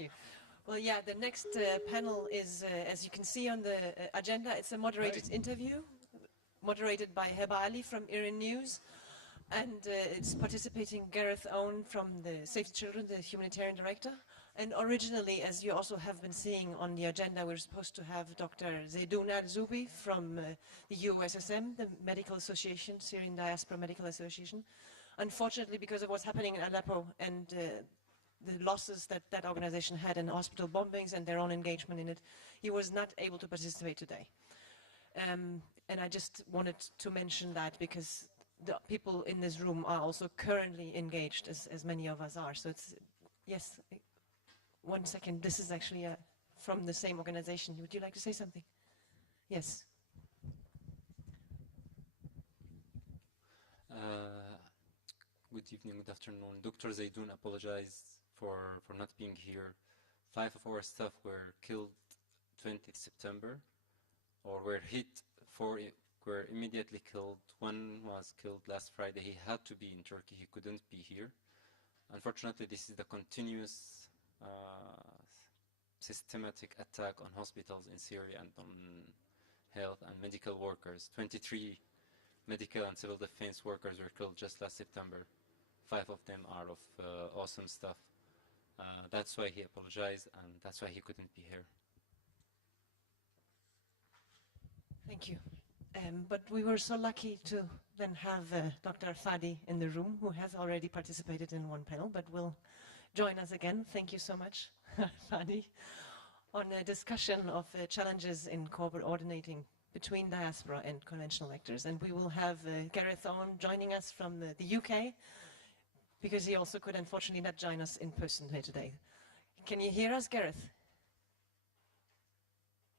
you. Well, yeah, the next panel is, as you can see on the agenda, it's a moderated interview, moderated by Heba Aly from IRIN News, and it's participating Gareth Owen from the Save the Children, the Humanitarian Director. And originally, as you also have been seeing on the agenda, we're supposed to have Dr. Zeydoun Al-Zoubi from the USSM, the Medical Association, Syrian Diaspora Medical Association. Unfortunately, because of what's happening in Aleppo and the losses that that organization had in hospital bombings and their own engagement in it, he was not able to participate today. And I just wanted to mention that because the people in this room are also currently engaged, as many of us are. So it's, yes, 1 second, this is actually from the same organization. Would you like to say something? Yes. Good evening, good afternoon. Dr. Zeydoun apologized for not being here. 5 of our staff were killed 20th September, or were hit. 4 were immediately killed. 1 was killed last Friday. He had to be in Turkey. He couldn't be here. Unfortunately, this is the continuous systematic attack on hospitals in Syria and on health and medical workers. 23 medical and civil defense workers were killed just last September. 5 of them are of awesome staff. That's why he apologized, and that's why he couldn't be here. Thank you. But we were so lucky to then have Dr. Fadi in the room, who has already participated in 1 panel, but will join us again. Thank you so much, Fadi, on a discussion of challenges in coordinating between diaspora and conventional actors. And we will have Gareth Owen joining us from the UK, because he also could unfortunately not join us in person here today. Can you hear us, Gareth?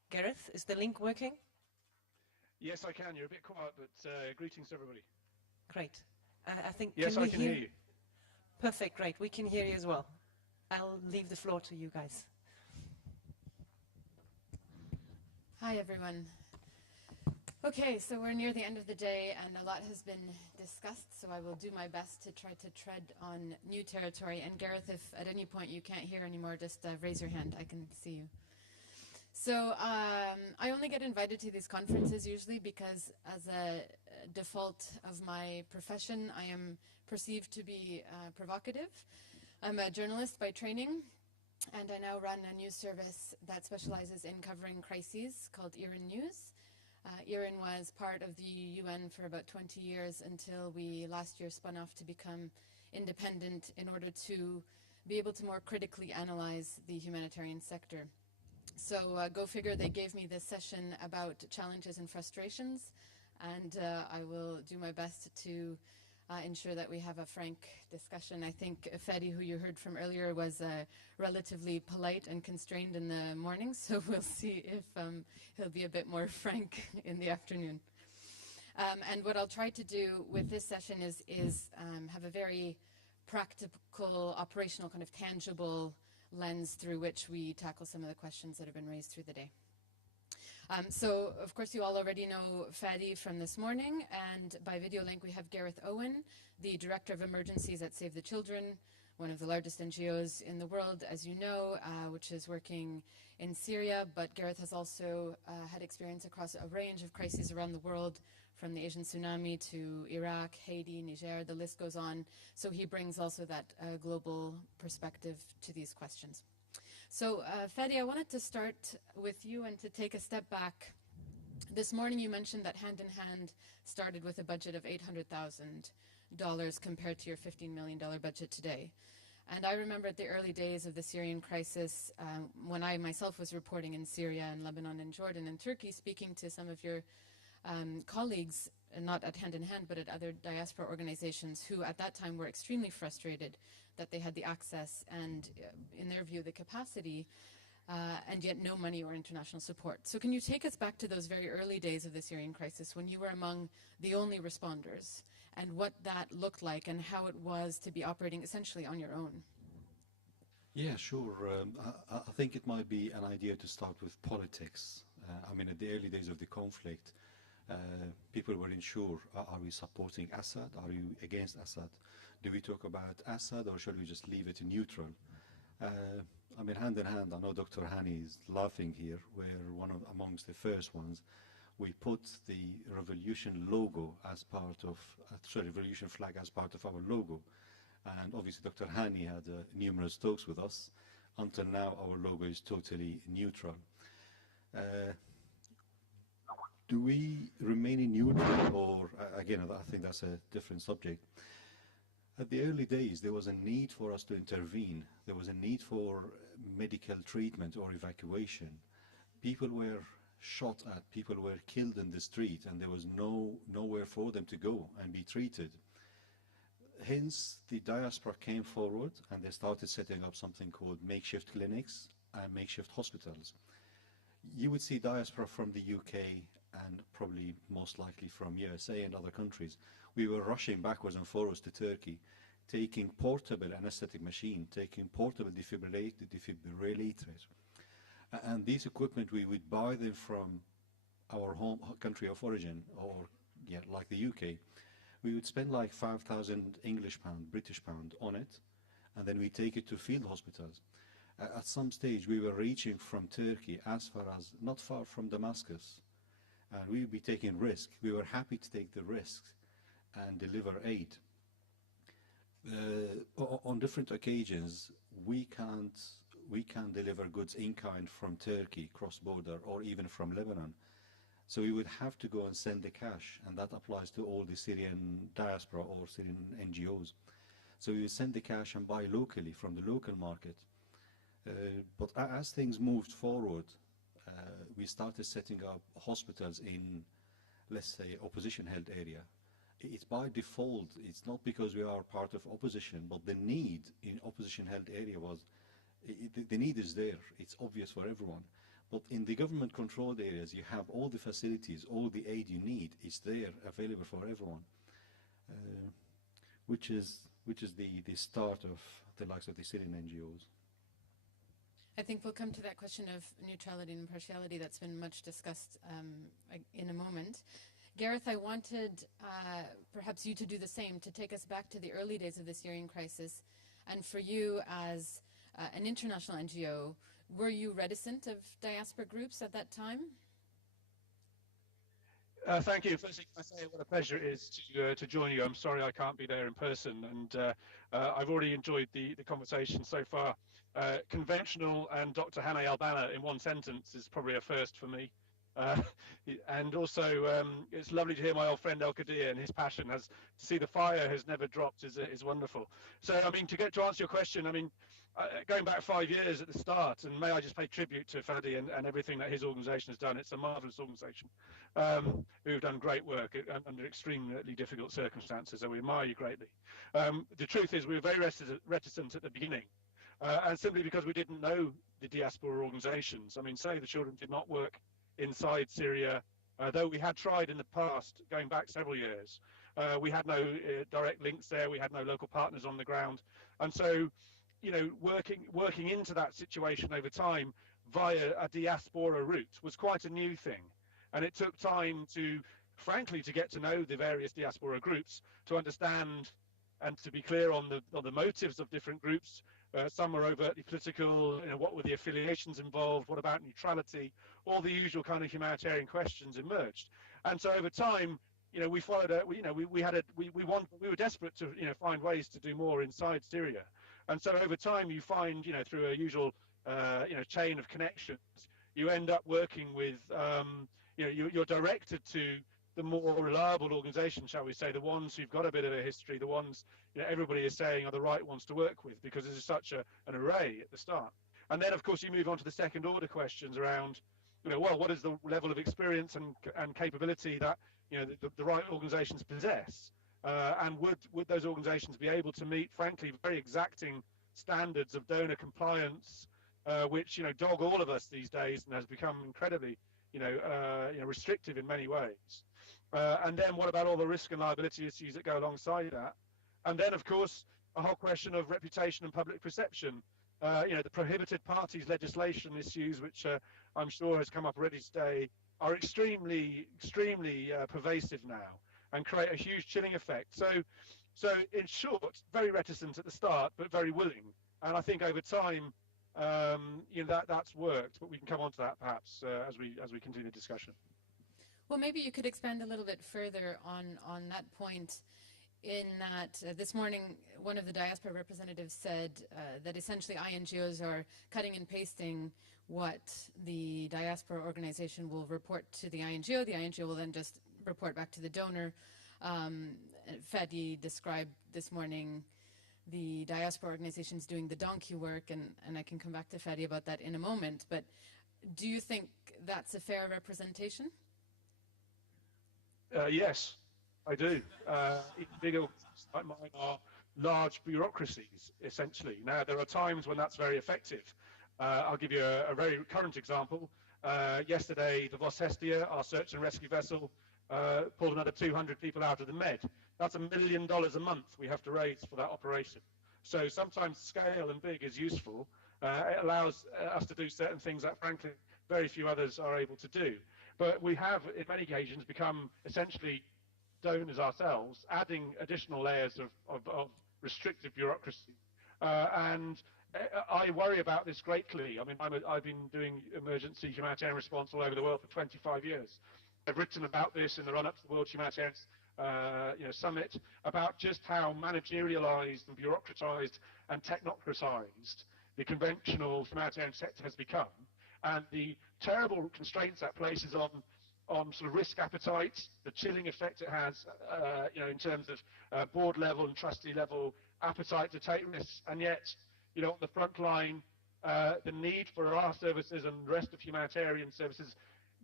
Gareth, is the link working? Yes, I can. You're a bit quiet, but greetings to everybody. Great. I think. Yes, I can hear you. Perfect, great. We can hear you as well. I'll leave the floor to you guys. Hi, everyone. Okay, so we're near the end of the day, and a lot has been discussed, so I will do my best to try to tread on new territory. And Gareth, if at any point you can't hear anymore, just raise your hand. I can see you. So I only get invited to these conferences usually because, as a default of my profession, I am perceived to be provocative. I'm a journalist by training, and I now run a news service that specializes in covering crises called IRIN News. IRIN was part of the UN for about 20 years until we last year spun off to become independent in order to be able to more critically analyze the humanitarian sector. So go figure, they gave me this session about challenges and frustrations, and I will do my best to ensure that we have a frank discussion. I think Fadi, who you heard from earlier, was relatively polite and constrained in the morning, so we'll see if he'll be a bit more frank in the afternoon. And what I'll try to do with this session is have a very practical, operational, kind of tangible lens through which we tackle some of the questions that have been raised through the day. So, of course, you all already know Fadi from this morning, and by video link we have Gareth Owen, the Director of Emergencies at Save the Children, one of the largest NGOs in the world, as you know, which is working in Syria, but Gareth has also had experience across a range of crises around the world, from the Asian tsunami to Iraq, Haiti, Niger, the list goes on. So he brings also that global perspective to these questions. So, Fadi, I wanted to start with you and to take a step back. This morning you mentioned that Hand in Hand started with a budget of $800,000 compared to your $15 million budget today. And I remember at the early days of the Syrian crisis, when I myself was reporting in Syria and Lebanon and Jordan and Turkey, speaking to some of your colleagues, not at Hand in Hand, but at other diaspora organizations who at that time were extremely frustrated that they had the access and, in their view, the capacity, and yet no money or international support. So can you take us back to those very early days of the Syrian crisis when you were among the only responders, and what that looked like and how it was to be operating essentially on your own? Yeah, sure. I think it might be an idea to start with politics. I mean, at the early days of the conflict, people weren't sure, are we supporting Assad? Are you against Assad? Do we talk about Assad, or should we just leave it neutral? I mean, hand in hand, I know Dr. Hani is laughing here, we're amongst the first ones. We put the revolution logo as part of, revolution flag as part of our logo. And obviously Dr. Hani had numerous talks with us. Until now, our logo is totally neutral. Do we remain neutral, or, again, I think that's a different subject. At the early days, there was a need for us to intervene. There was a need for medical treatment or evacuation. People were shot at, people were killed in the street, and there was nowhere for them to go and be treated. Hence, the diaspora came forward and they started setting up something called makeshift clinics and makeshift hospitals. You would see diaspora from the UK and probably most likely from USA and other countries. We were rushing backwards and forwards to Turkey, taking portable anesthetic machine, taking portable defibrillators. And these equipment, we would buy them from our home country of origin, or like the UK. We would spend like 5,000 English pound, British pound on it, and then we take it to field hospitals. At some stage, we were reaching from Turkey as far as, not far from Damascus, and we would be taking risk. We were happy to take the risks and deliver aid. On different occasions, we can't deliver goods in kind from Turkey, cross-border, or even from Lebanon. So we would have to go and send the cash, and that applies to all the Syrian diaspora or Syrian NGOs. So we would send the cash and buy locally from the local market. But as things moved forward, we started setting up hospitals in, let's say, opposition-held area. It's by default, it's not because we are part of opposition, but the need in opposition-held area was, the need is there, it's obvious for everyone. But in the government-controlled areas, you have all the facilities, all the aid you need, it's there, available for everyone, which is the start of the likes of the Syrian NGOs. I think we'll come to that question of neutrality and impartiality that's been much discussed in a moment. Gareth, I wanted perhaps you to do the same, to take us back to the early days of the Syrian crisis, and for you as an international NGO, were you reticent of diaspora groups at that time? Thank you. Firstly, can I say what a pleasure it is to join you. I'm sorry I can't be there in person, and I've already enjoyed the conversation so far. Conventional and Dr. Heba Aly in one sentence is probably a first for me. And also, it's lovely to hear my old friend El Qadir, and his passion to see the fire has never dropped is wonderful. So, I mean, to answer your question, I mean, going back 5 years at the start, and may I just pay tribute to Fadi and everything that his organisation has done. It's a marvellous organisation who've done great work under extremely difficult circumstances, so we admire you greatly. The truth is we were very reticent at the beginning, and simply because we didn't know the diaspora organisations. I mean, Save the Children did not work inside Syria, though we had tried in the past, going back several years. We had no direct links there, we had no local partners on the ground, and so, you know, working into that situation over time via a diaspora route was quite a new thing, and it took time to, frankly, to get to know the various diaspora groups, to understand and to be clear on the motives of different groups. Some are overtly political, you know, what were the affiliations involved, what about neutrality, all the usual kind of humanitarian questions emerged. And so over time, you know, we followed we were desperate to, you know, find ways to do more inside Syria. And so over time you find, you know, through a usual you know, chain of connections, you end up working with you know, you're directed to the more reliable organizations, shall we say, the ones who've got a bit of a history, the ones, you know, everybody is saying are the right ones to work with, because there's such an array at the start. And then, of course, you move on to the second order questions around, you know, well, what is the level of experience and capability that, you know, the right organizations possess? And would those organizations be able to meet, frankly, very exacting standards of donor compliance, which, you know, dog all of us these days and has become incredibly, you know, restrictive in many ways. And then what about all the risk and liability issues that go alongside that? And then, of course, a whole question of reputation and public perception. You know, the prohibited parties legislation issues, which I'm sure has come up already today, are extremely pervasive now and create a huge chilling effect. So in short, very reticent at the start, but very willing. And I think over time, that's worked, but we can come on to that perhaps as we continue the discussion. Well, maybe you could expand a little bit further on that point, in that this morning one of the Diaspora representatives said that essentially INGOs are cutting and pasting what the Diaspora organization will report to the INGO. The INGO will then just report back to the donor. Fadi described this morning the Diaspora organizations doing the donkey work, and I can come back to Fadi about that in a moment, but do you think that's a fair representation? Yes, I do. Big organizations like mine are large bureaucracies, essentially. Now, there are times when that's very effective. I'll give you a very current example. Yesterday, the Vos Hestia, our search and rescue vessel, pulled another 200 people out of the Med. That's $1 million a month we have to raise for that operation. So sometimes scale and big is useful. It allows us to do certain things that, frankly, very few others are able to do. But we have, in many occasions, become essentially donors ourselves, adding additional layers of restrictive bureaucracy. And I worry about this greatly. I mean, I've been doing emergency humanitarian response all over the world for 25 years. I've written about this in the run-up to the World Humanitarian Summit, about just how managerialized and bureaucratized and technocratized the conventional humanitarian sector has become, and the terrible constraints that places on sort of risk appetite, the chilling effect it has, in terms of board level and trustee level appetite to take risks, and yet, on the front line, the need for our services and the rest of humanitarian services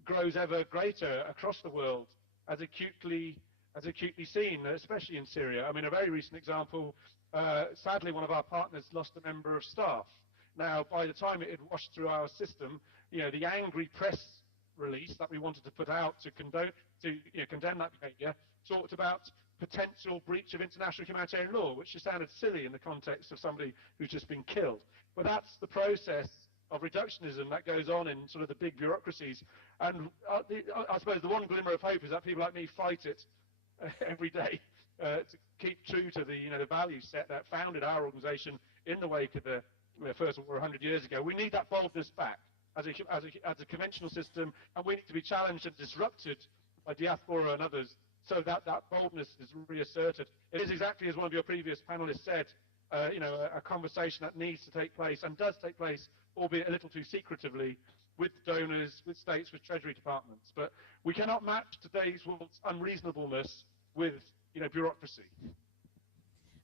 grows ever greater across the world, as acutely seen, especially in Syria. I mean, a very recent example, sadly, one of our partners lost a member of staff. Now, by the time it had washed through our system, the angry press release that we wanted to put out to condemn that behaviour talked about potential breach of international humanitarian law, which just sounded silly in the context of somebody who's just been killed. But that's the process of reductionism that goes on in sort of the big bureaucracies. And I suppose the one glimmer of hope is that people like me fight it every day to keep true to the value set that founded our organisation in the wake of the First World War 100 years ago. We need that boldness back as a conventional system, and we need to be challenged and disrupted by Diaspora and others so that boldness is reasserted. It is exactly as one of your previous panelists said, a conversation that needs to take place and does take place, albeit a little too secretively, with donors, with states, with treasury departments. But we cannot match today's world's unreasonableness with bureaucracy.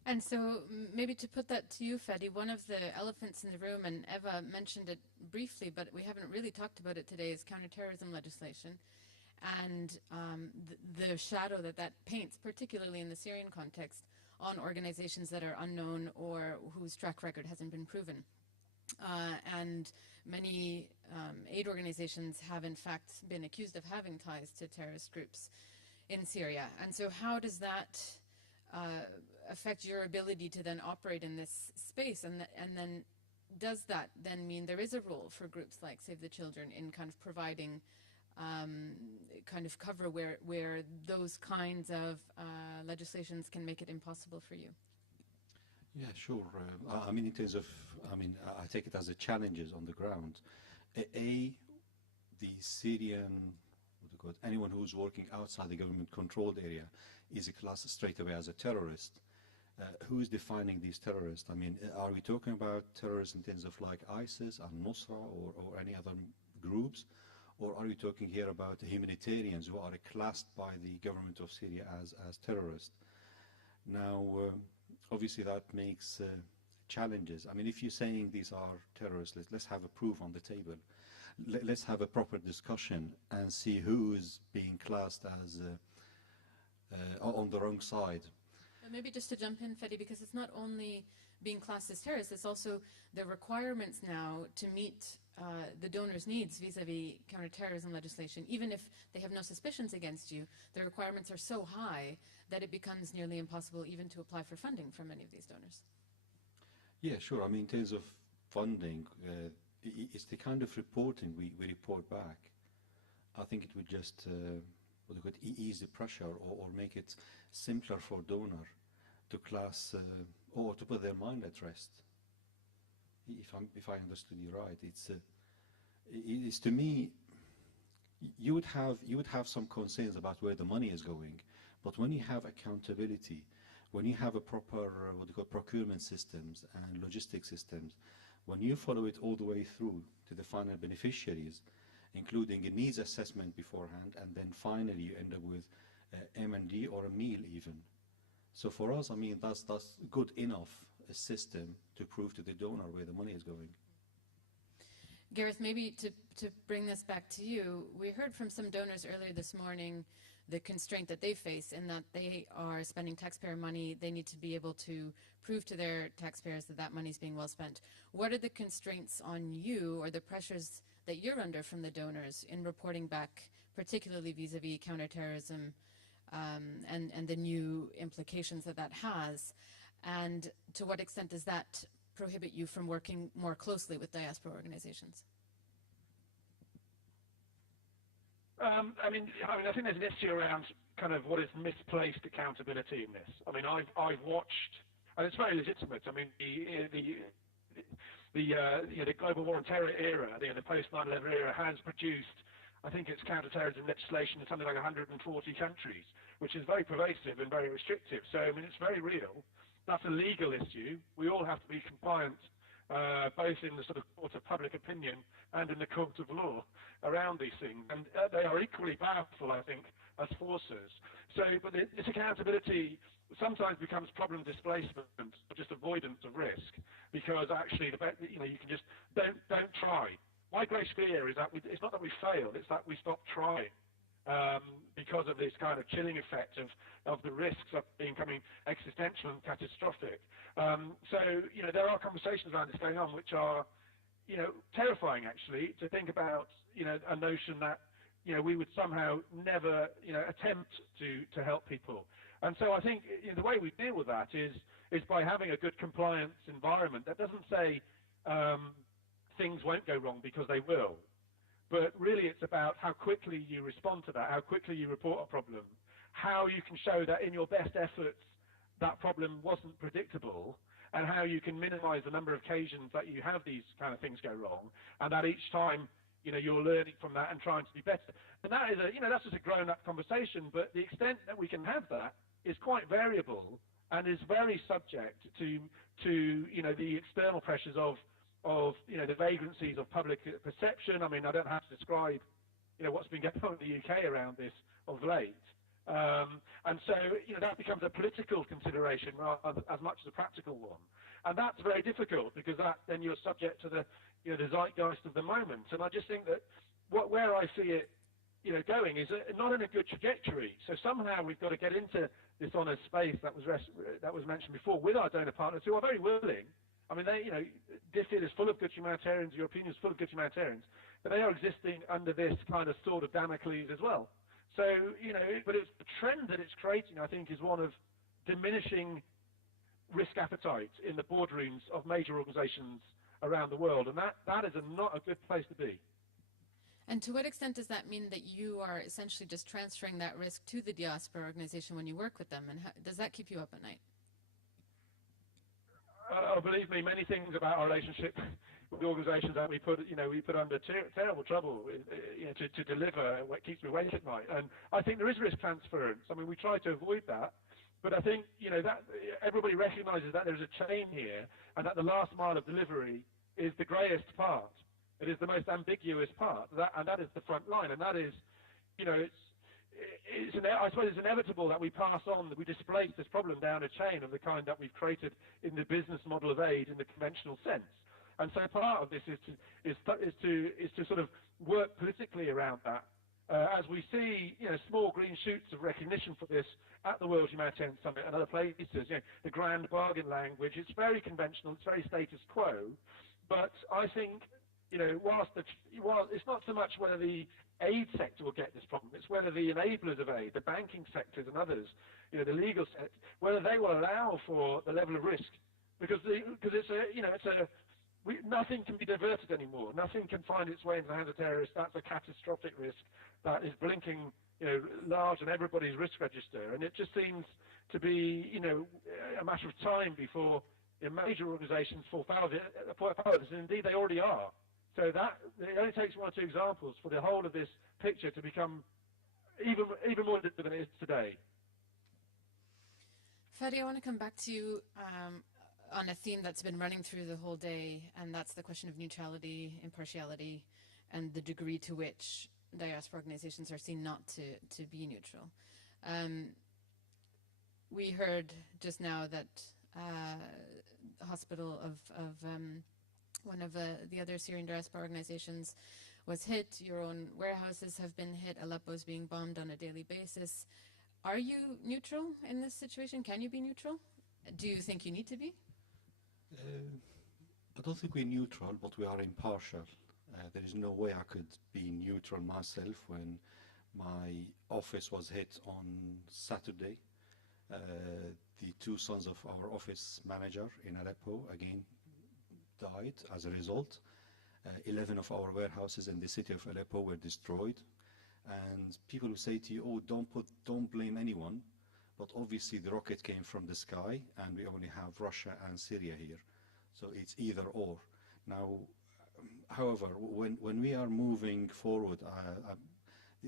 And so maybe to put that to you, Fadi, one of the elephants in the room, and Eva mentioned it briefly, but we haven't really talked about it today, is counterterrorism legislation and the shadow that paints, particularly in the Syrian context, on organizations that are unknown or whose track record hasn't been proven. And many aid organizations have in fact been accused of having ties to terrorist groups in Syria. And so how does that affect your ability to then operate in this space? And then does that then mean there is a role for groups like Save the Children in kind of providing kind of cover where those kinds of legislations can make it impossible for you? Yeah, sure. I mean, in terms of, I take it as a challenges on the ground. The Syrian, anyone who's working outside the government-controlled area is classed straight away as a terrorist. Who is defining these terrorists? I mean, are we talking about terrorists in terms of like ISIS, Al-Nusra, or any other groups? Or are we talking here about the humanitarians who are classed by the government of Syria as terrorists? Now, obviously that makes challenges. I mean, if you're saying these are terrorists, let's have a proof on the table. Let's have a proper discussion and see who is being classed as on the wrong side. But maybe just to jump in, Fadi, because it's not only being classed as terrorists, it's also the requirements now to meet the donor's needs vis-a-vis counterterrorism legislation. Even if they have no suspicions against you, the requirements are so high that it becomes nearly impossible even to apply for funding from many of these donors. Yeah, sure. I mean, in terms of funding, it's the kind of reporting we report back. I think it would just ease the pressure or make it simpler for donor to class or to put their mind at rest. if I understood you right, it is to me, you would have some concerns about where the money is going, but when you have accountability, when you have a proper what you call procurement systems and logistic systems, when you follow it all the way through to the final beneficiaries, including a needs assessment beforehand, and then finally you end up with M&D or a meal even. So for us, I mean, that's good enough a system to prove to the donor where the money is going. Gareth, maybe to bring this back to you, we heard from some donors earlier this morning the constraint that they face in that they are spending taxpayer money. They need to be able to prove to their taxpayers that that money is being well spent. What are the constraints on you or the pressures that you're under from the donors in reporting back, particularly vis-a-vis counterterrorism and the new implications that that has? And to what extent does that prohibit you from working more closely with diaspora organizations? I mean, I think there's an issue around kind of what is misplaced accountability in this. I mean, I've watched, and it's very legitimate. I mean, the global war on terror era, the post 9/11 era, has produced, I think it's counterterrorism legislation in something like 140 countries, which is very pervasive and very restrictive. So I mean, it's very real. That's a legal issue. We all have to be compliant, both in the sort of court of public opinion and in the court of law around these things. And they are equally powerful, I think, as forces. So, but this accountability sometimes becomes problem displacement or just avoidance of risk, because actually, you can just don't try. My great fear is that it's not that we fail, it's that we stop trying. Because of this kind of chilling effect of the risks of becoming existential and catastrophic. So, there are conversations around this going on which are, terrifying actually, to think about, a notion that, we would somehow never, attempt to help people. And so I think the way we deal with that is by having a good compliance environment that doesn't say things won't go wrong, because they will. But really it's about how quickly you respond to that, how quickly you report a problem, how you can show that in your best efforts that problem wasn't predictable, and how you can minimize the number of occasions that you have these kind of things go wrong, and that each time, you're learning from that and trying to be better. And that is that's just a grown-up conversation, but the extent that we can have that is quite variable and is very subject to the external pressures of the vagrancies of public perception. I mean, I don't have to describe, what's been going on in the UK around this of late. And so, that becomes a political consideration as much as a practical one. And that's very difficult, because then you're subject to the zeitgeist of the moment. And I just think that where I see it, going is not in a good trajectory. So somehow we've got to get into this honest space that was mentioned before with our donor partners, who are very willing. I mean, DFID is full of good humanitarians, the European is full of good humanitarians, but they are existing under this kind of sword of Damocles as well. So, but it's the trend that it's creating, I think, is one of diminishing risk appetite in the boardrooms of major organizations around the world, and that is not a good place to be. And to what extent does that mean that you are essentially just transferring that risk to the Diaspora organization when you work with them, and does that keep you up at night? Believe me, many things about our relationship with the organisations that we put under terrible trouble, to deliver what keeps me awake at night. And I think there is risk transference. I mean, we try to avoid that, but I think that everybody recognises that there's a chain here, and that the last mile of delivery is the greyest part. It is the most ambiguous part, and that is the front line, and that is, I suppose it's inevitable that we pass on, that we displace this problem down a chain of the kind that we've created in the business model of aid in the conventional sense. And so part of this is to sort of work politically around that. As we see, small green shoots of recognition for this at the World Humanitarian Summit and other places, the grand bargain language, it's very conventional, it's very status quo. But I think, whilst it's not so much whether the aid sector will get this problem, it's whether the enablers of aid, the banking sectors and others, the legal sector, whether they will allow for the level of risk, because nothing can be diverted anymore. Nothing can find its way into the hands of terrorists. That's a catastrophic risk that is blinking, large on everybody's risk register, and it just seems to be, a matter of time before major organisations for powerless, and indeed they already are. So that it only takes one or two examples for the whole of this picture to become even more difficult than it is today. Fadi, I want to come back to you on a theme that's been running through the whole day, and that's the question of neutrality, impartiality, and the degree to which diaspora organizations are seen not to be neutral. We heard just now that the hospital of one of the other Syrian diaspora organizations was hit. Your own warehouses have been hit. Aleppo is being bombed on a daily basis. Are you neutral in this situation? Can you be neutral? Do you think you need to be? I don't think we're neutral, but we are impartial. There is no way I could be neutral myself when my office was hit on Saturday. The two sons of our office manager in Aleppo, again, died as a result. 11 of our warehouses in the city of Aleppo were destroyed. And people will say to you, oh, don't blame anyone. But obviously the rocket came from the sky, and we only have Russia and Syria here. So it's either or. Now, however, when we are moving forward,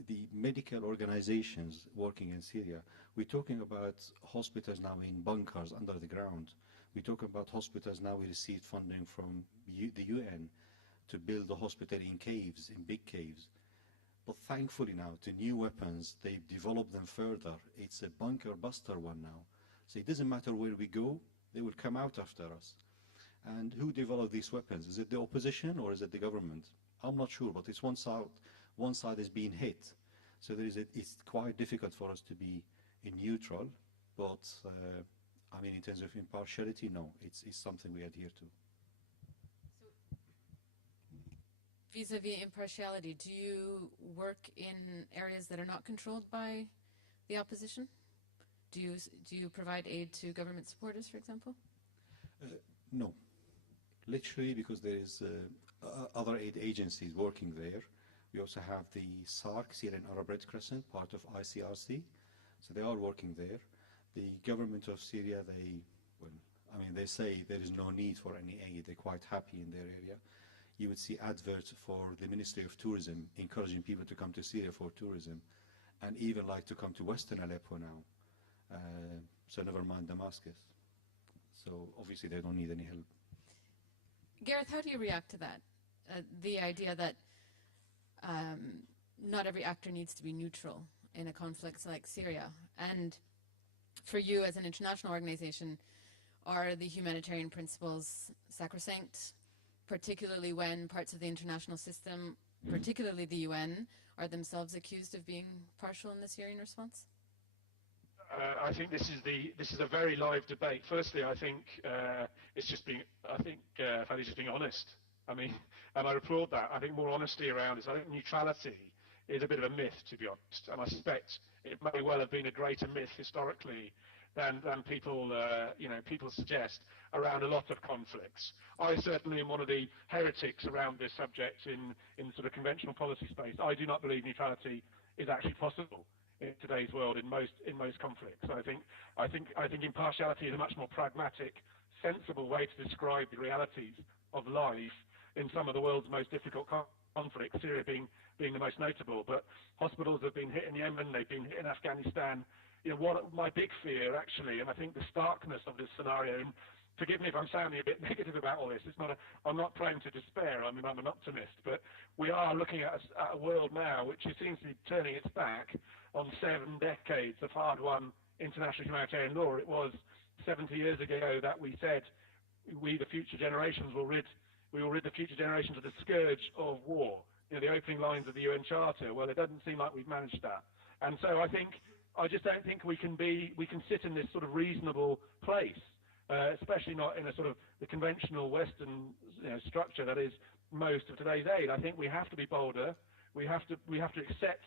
the medical organizations working in Syria, we're talking about hospitals now in bunkers under the ground. We're talking about hospitals now we received funding from the UN to build a hospital in caves, in big caves. But thankfully now, to new weapons, they've developed them further. It's a bunker buster one now. So it doesn't matter where we go, they will come out after us. And who developed these weapons? Is it the opposition or is it the government? I'm not sure, but it's one side is being hit. So it's quite difficult for us to be neutral, but I mean, in terms of impartiality, no, it's something we adhere to. Vis-a-vis impartiality, do you work in areas that are not controlled by the opposition? Do you provide aid to government supporters, for example? No, literally, because there is other aid agencies working there. We also have the SARC, Syrian Arab Red Crescent, part of ICRC, so they are working there. The government of Syria, they say there is no need for any aid. They're quite happy in their area. You would see adverts for the Ministry of Tourism encouraging people to come to Syria for tourism, and even like to come to Western Aleppo now, so never mind Damascus. So obviously they don't need any help. Gareth, how do you react to that? The idea that not every actor needs to be neutral in a conflict like Syria. And for you as an international organization, are the humanitarian principles sacrosanct, particularly when parts of the international system, particularly the UN, are themselves accused of being partial in the Syrian response? I think this is a very live debate. Firstly, I think Fadi's just being honest. I mean, and I applaud that. I think more honesty around this. I think neutrality is a bit of a myth, to be honest, and I suspect it may well have been a greater myth historically than people people suggest around a lot of conflicts. I certainly am one of the heretics around this subject in sort of conventional policy space. I do not believe neutrality is actually possible in today's world in most conflicts. I think impartiality is a much more pragmatic, sensible way to describe the realities of life in some of the world's most difficult conflicts, Syria being the most notable. But hospitals have been hit in Yemen, they've been hit in Afghanistan. My big fear, actually, and I think the starkness of this scenario, and forgive me if I'm sounding a bit negative about all this, I'm not prone to despair, I'm an optimist, but we are looking at a world now which seems to be turning its back on 7 decades of hard-won international humanitarian law. It was 70 years ago that we said we, the future generations, will rid the future generations of the scourge of war. The opening lines of the UN Charter. Well, it doesn't seem like we've managed that. And so I just don't think we can sit in this sort of reasonable place, especially not in a sort of the conventional Western structure that is most of today's aid. I think we have to be bolder. We have to accept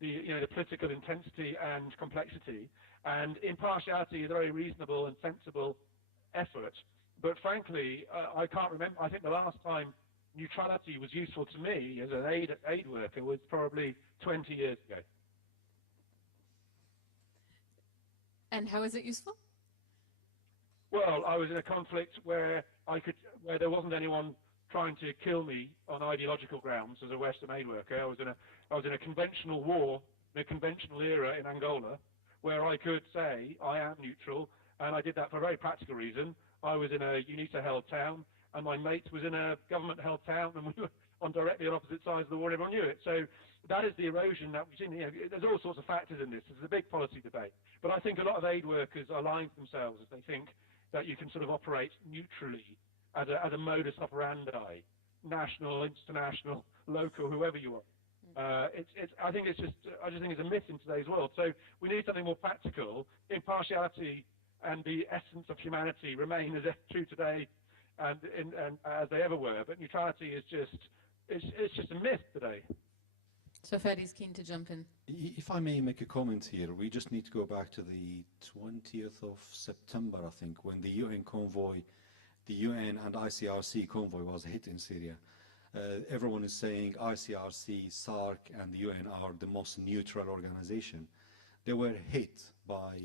the political intensity and complexity. And impartiality is a very reasonable and sensible effort. But frankly, I can't remember. I think the last time neutrality was useful to me as an aid worker was probably 20 years ago. And how is it useful? Well, I was in a conflict where there wasn't anyone trying to kill me on ideological grounds as a Western aid worker. I was in a conventional war, in a conventional era in Angola, where I could say I am neutral, and I did that for a very practical reason. I was in a UNITA-held town, and my mate was in a government-held town, and we were on directly on opposite sides of the war, and everyone knew it. So that is the erosion that we've seen. You know, there's all sorts of factors in this. It's a big policy debate. But I think a lot of aid workers are lying to themselves as they think that you can sort of operate neutrally as a modus operandi, national, international, local, whoever you are. I just think it's a myth in today's world. So we need something more practical. Impartiality and the essence of humanity remain as true today and as they ever were. But neutrality is it's just a myth today. So Fadi's keen to jump in. If I may make a comment here, we just need to go back to the 20th of September, I think, when the UN convoy, the UN and ICRC convoy was hit in Syria. Everyone is saying ICRC, SARC and the UN are the most neutral organization. They were hit by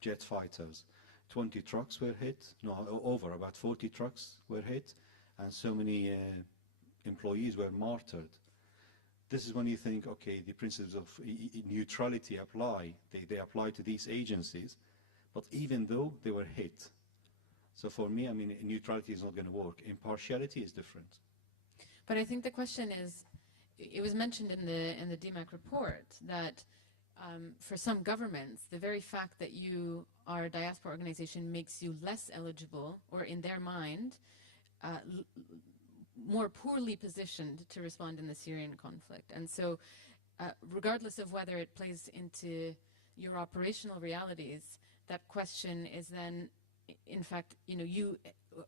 jet fighters. 20 trucks were hit, no, over about 40 trucks were hit, and so many employees were martyred. This is when you think, okay, the principles of neutrality apply. They apply to these agencies, but even though they were hit. So for me, I mean, neutrality is not going to work. Impartiality is different. But I think the question is, it was mentioned in the DEMAC report that for some governments, the very fact that you are a diaspora organization makes you less eligible, or in their mind, more poorly positioned to respond in the Syrian conflict. And so regardless of whether it plays into your operational realities, that question is then, in fact, you know,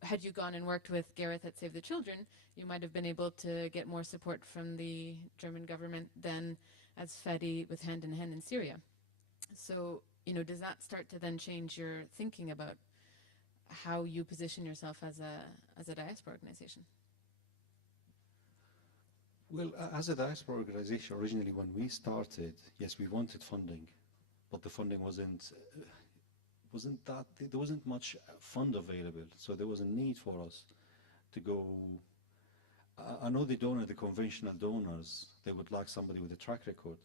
had you gone and worked with Gareth at Save the Children, you might have been able to get more support from the German government than as Fadi with Hand in Hand in Syria. So, you know, does that start to then change your thinking about how you position yourself as a diaspora organization? Well, as a diaspora organization, originally when we started, yes, we wanted funding, but the funding wasn't that, there wasn't much fund available, so there was a need for us to go. I know the conventional donors, they would like somebody with a track record,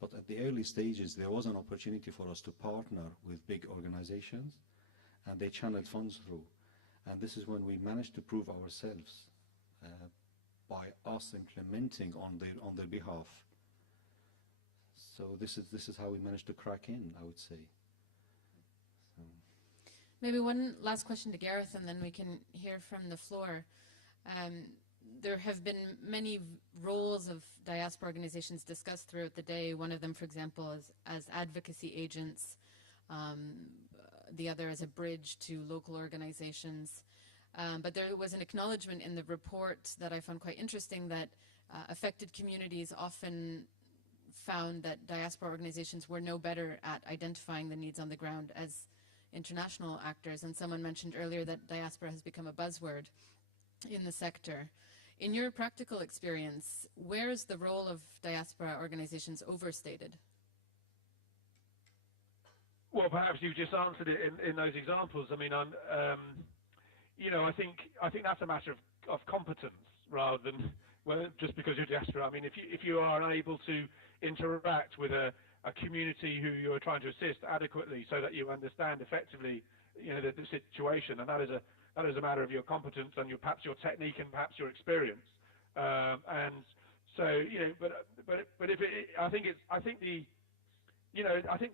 but at the early stages, there was an opportunity for us to partner with big organizations, and they channeled funds through. And this is when we managed to prove ourselves by us implementing on their behalf. So this is how we managed to crack in, I would say. So. Maybe one last question to Gareth, and then we can hear from the floor. There have been many roles of diaspora organizations discussed throughout the day. One of them, for example, is as advocacy agents, the other as a bridge to local organizations. But there was an acknowledgement in the report that I found quite interesting that affected communities often found that diaspora organizations were no better at identifying the needs on the ground as international actors. And someone mentioned earlier that diaspora has become a buzzword in the sector. In your practical experience, where is the role of diaspora organizations overstated? Well, perhaps you just answered it in those examples. I mean, you know, I think that's a matter of competence rather than just because you're diaspora. I mean, if you are unable to interact with a community who you are trying to assist adequately, so that you understand effectively, you know, the situation, and that is a matter of your competence and perhaps your technique and perhaps your experience. And so, you know, but if I think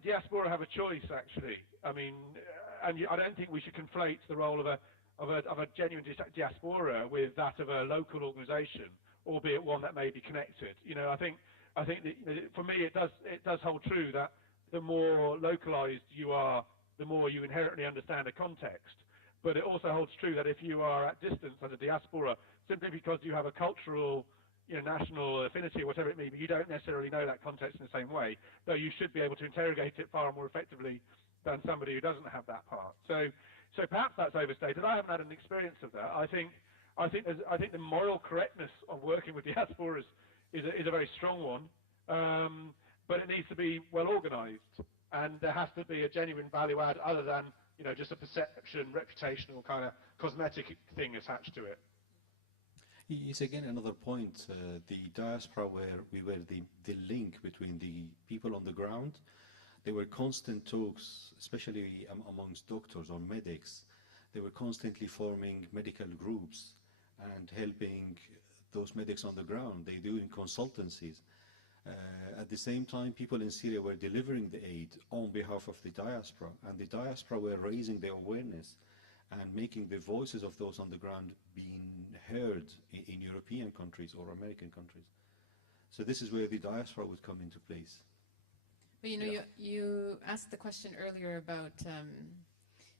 diaspora have a choice actually. I mean, and I don't think we should conflate the role of a genuine diaspora with that of a local organisation, albeit one that may be connected. You know, I think that, for me it does hold true that the more localised you are, the more you inherently understand a context. But it also holds true that if you are at distance as a diaspora, simply because you have a cultural, you know, national affinity or whatever it may be, you don't necessarily know that context in the same way, though you should be able to interrogate it far more effectively than somebody who doesn't have that part. So perhaps that's overstated. I haven't had an experience of that. I think the moral correctness of working with diasporas is a very strong one, but it needs to be well organised, and there has to be a genuine value add other than you know, just a perception, reputational kind of cosmetic thing attached to it? It's again another point. The diaspora where we were the link between the people on the ground. There were constant talks, especially amongst doctors or medics. They were constantly forming medical groups and helping those medics on the ground. They do in consultancies. At the same time, people in Syria were delivering the aid on behalf of the diaspora, and the diaspora were raising their awareness and making the voices of those on the ground being heard in European countries or American countries. So this is where the diaspora would come into place. But you know, you asked the question earlier about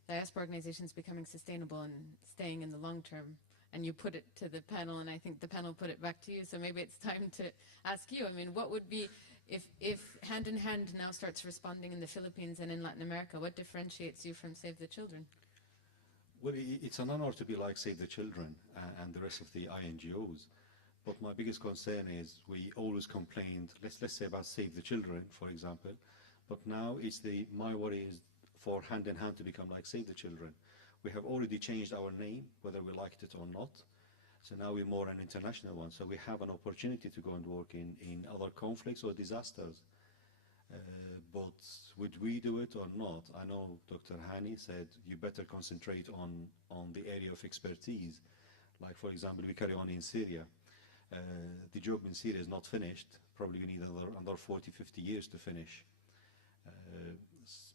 diaspora organizations becoming sustainable and staying in the long term, and you put it to the panel, and I think the panel put it back to you, so maybe it's time to ask you. I mean, what would be, if Hand in Hand now starts responding in the Philippines and in Latin America, what differentiates you from Save the Children? Well, it's an honor to be like Save the Children and the rest of the INGOs. But my biggest concern is we always complained, let's say about Save the Children, for example, but now it's my worry is for Hand in Hand to become like Save the Children. We have already changed our name, whether we liked it or not. So now we're more an international one. So we have an opportunity to go and work in other conflicts or disasters. But would we do it or not? I know Dr. Hani said you better concentrate on the area of expertise. Like, for example, we carry on in Syria. The job in Syria is not finished. Probably we need another 40, 50 years to finish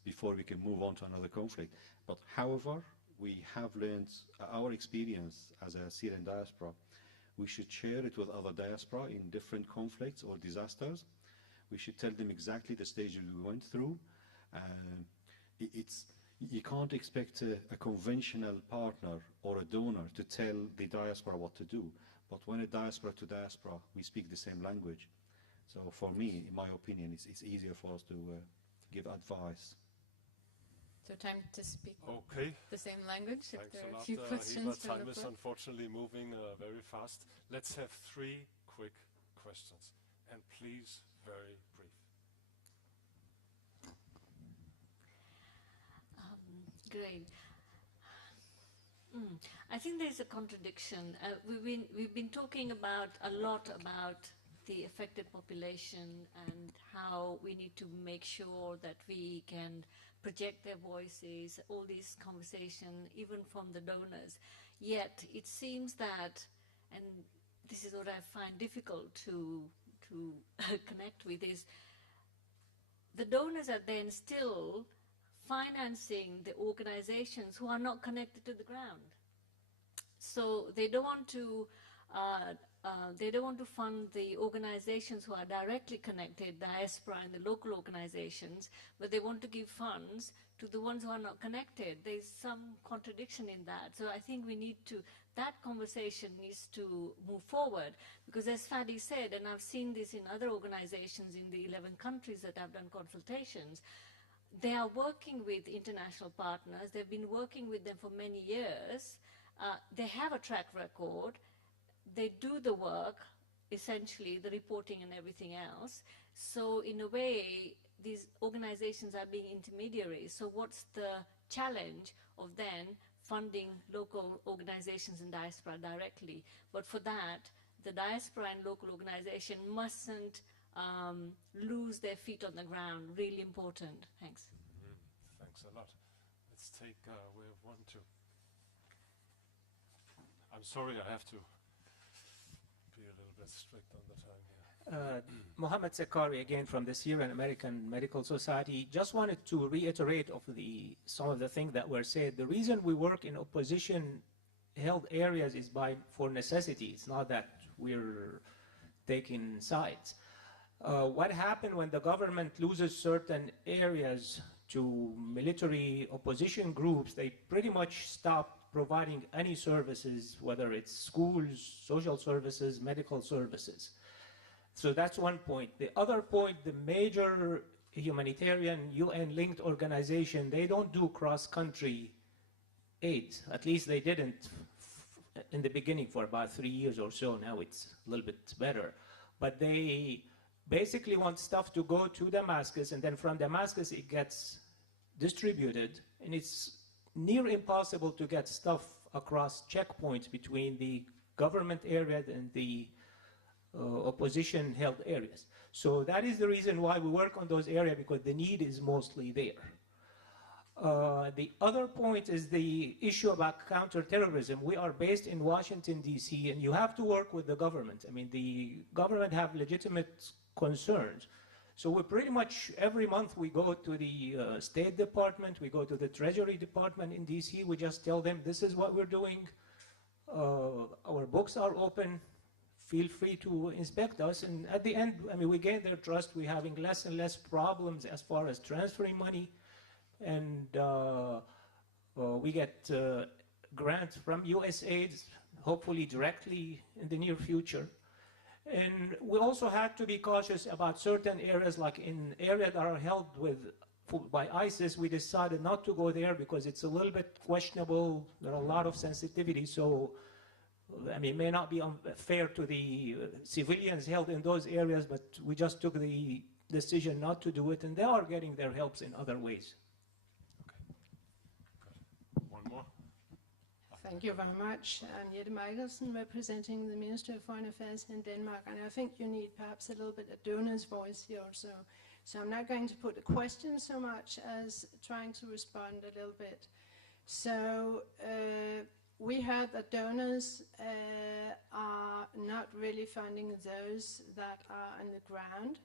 before we can move on to another conflict. But however, we have learned our experience as a Syrian diaspora. We should share it with other diaspora in different conflicts or disasters. We should tell them exactly the stages we went through. You can't expect a conventional partner or a donor to tell the diaspora what to do. But when a diaspora to diaspora, we speak the same language. So for me, in my opinion, it's easier for us to give advice. So time to speak the same language. Thanks if there are a a few lot, questions Heba. Time is unfortunately moving very fast. Let's have 3 quick questions. And please, very brief. Great. I think there's a contradiction. We've been talking a lot about the affected population and how we need to make sure that we can project their voices, all these conversations, even from the donors. Yet it seems that, and this is what I find difficult to connect with, is the donors are then still financing the organizations who are not connected to the ground. So they don't want to fund the organizations who are directly connected, diaspora and the local organizations, but they want to give funds to the ones who are not connected. There's some contradiction in that. So I think that conversation needs to move forward, because as Fadi said, and I've seen this in other organizations in the 11 countries that I've done consultations, they are working with international partners. They've been working with them for many years. They have a track record. They do the work, essentially, the reporting and everything else. So in a way, these organizations are being intermediaries. So what's the challenge of then funding local organizations in diaspora directly? But for that, the diaspora and local organization mustn't lose their feet on the ground. Really important. Thanks. Thanks a lot. Let's take, we have 1, 2. I'm sorry, I have to be a little bit strict on the time here. Mohammed Zakari again from the Syrian American Medical Society. Just wanted to reiterate some of the things that were said. The reason we work in opposition-held areas is for necessity. It's not that we're taking sides. What happened when the government loses certain areas to military opposition groups, they pretty much stop providing any services, whether it's schools, social services, medical services. So that's one point. The other point, the major humanitarian UN-linked organization, they don't do cross-country aid. At least they didn't in the beginning for about 3 years or so. Now it's a little bit better. But they basically want stuff to go to Damascus, and then from Damascus it gets distributed, and it's near impossible to get stuff across checkpoints between the government area and the opposition-held areas. So that is the reason why we work on those areas, because the need is mostly there. The other point is the issue about counterterrorism. We are based in Washington, D.C., and you have to work with the government. I mean, the government have legitimate concerns. So we pretty much, every month we go to the State Department, we go to the Treasury Department in D.C., we just tell them, this is what we're doing, our books are open, feel free to inspect us, and at the end, I mean, we gain their trust. We're having less and less problems as far as transferring money, and we get grants from USAID, hopefully directly in the near future. And we also had to be cautious about certain areas, like in areas that are held by ISIS, we decided not to go there because it's a little bit questionable. There are a lot of sensitivity, so I mean, it may not be fair to the civilians held in those areas, but we just took the decision not to do it, and they are getting their helps in other ways. Okay. One more. Thank you very much. I'm Jette Michelsen, representing the Ministry of Foreign Affairs in Denmark, and I think you need perhaps a little bit of donor's voice here also. So I'm not going to put the question so much as trying to respond a little bit. So we heard that donors are not really funding those that are on the ground,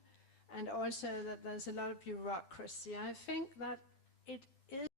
and also that there's a lot of bureaucracy. I think that it is